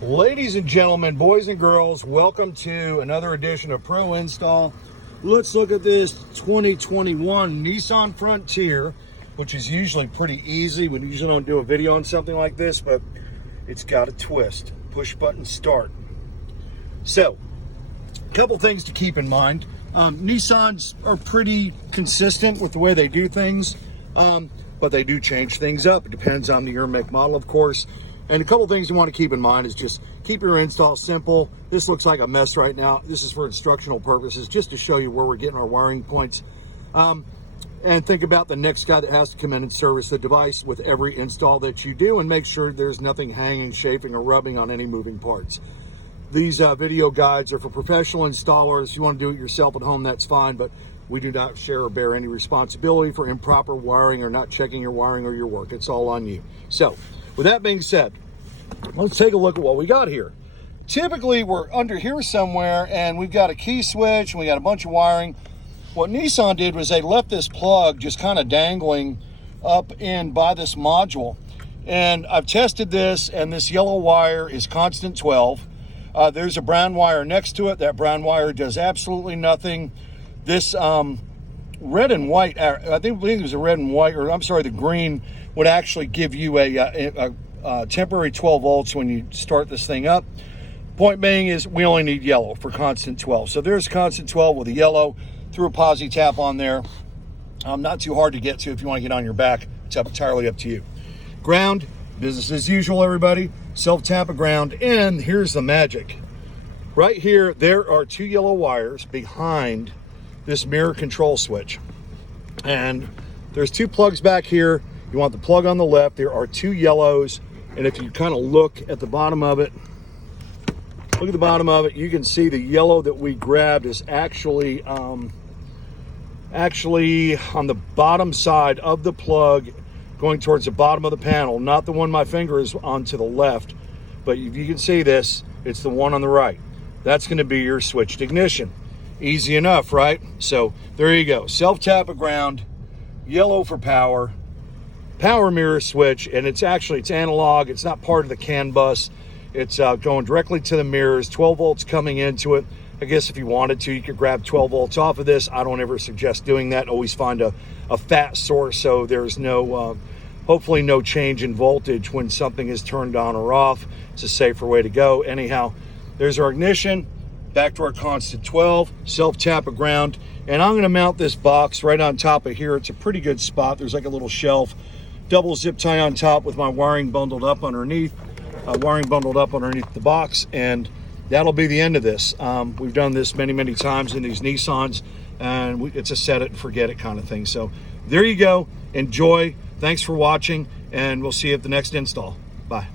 Ladies and gentlemen, boys and girls, welcome to another edition of Pro Install. Let's look at this 2021 Nissan Frontier, which is usually pretty easy. We usually don't do a video on something like this, but it's got a twist. Push button start. So, a couple things to keep in mind. Nissans are pretty consistent with the way they do things, but they do change things up. It depends on the year, make, model, of course. And a couple things you want to keep in mind is just keep your install simple. This looks like a mess right now. This is for instructional purposes, just to show you where we're getting our wiring points. And think about the next guy that has to come in and service the device with every install that you do, and make sure there's nothing hanging, chafing, or rubbing on any moving parts. These video guides are for professional installers. If you want to do it yourself at home, that's fine, but we do not share or bear any responsibility for improper wiring or not checking your wiring or your work. It's all on you. So, with that being said, let's take a look at what we got here. Typically, we're under here somewhere, and we've got a key switch, and we got a bunch of wiring. What Nissan did was they left this plug just kind of dangling up in by this module. And I've tested this, and this yellow wire is constant 12. There's a brown wire next to it. That brown wire does absolutely nothing. This red and white, I believe it was a red and white, or I'm sorry, the green would actually give you a temporary 12 volts when you start this thing up. Point being is we only need yellow for constant 12. So there's constant 12 with a yellow, threw a posi tap on there. Not too hard to get to if you want to get on your back. It's entirely up to you. Ground, business as usual, everybody. Self-tap of ground, and here's the magic. Right here, there are two yellow wires behind this mirror control switch. And there's two plugs back here. You want the plug on the left. There are two yellows, and if you kind of look at the bottom of it, you can see the yellow that we grabbed is actually on the bottom side of the plug, going towards the bottom of the panel, not the one my finger is on to the left, but if you can see this, it's the one on the right. That's going to be your switched ignition. Easy enough, right? So there you go. Self-tap of ground, yellow for power, power mirror switch, and it's analog. It's not part of the CAN bus. It's going directly to the mirrors, 12 volts coming into it. I guess if you wanted to, you could grab 12 volts off of this. I don't ever suggest doing that. Always find a fat source so there's no, hopefully no change in voltage when something is turned on or off. It's a safer way to go. Anyhow, there's our ignition. Back to our constant 12, self-tap of ground. And I'm gonna mount this box right on top of here. It's a pretty good spot. There's like a little shelf. Double zip tie on top with my wiring bundled up underneath. The box, and that'll be the end of this. We've done this many times in these Nissans, and it's a set it and forget it kind of thing. So there you go. Enjoy. Thanks for watching, and we'll see you at the next install. Bye.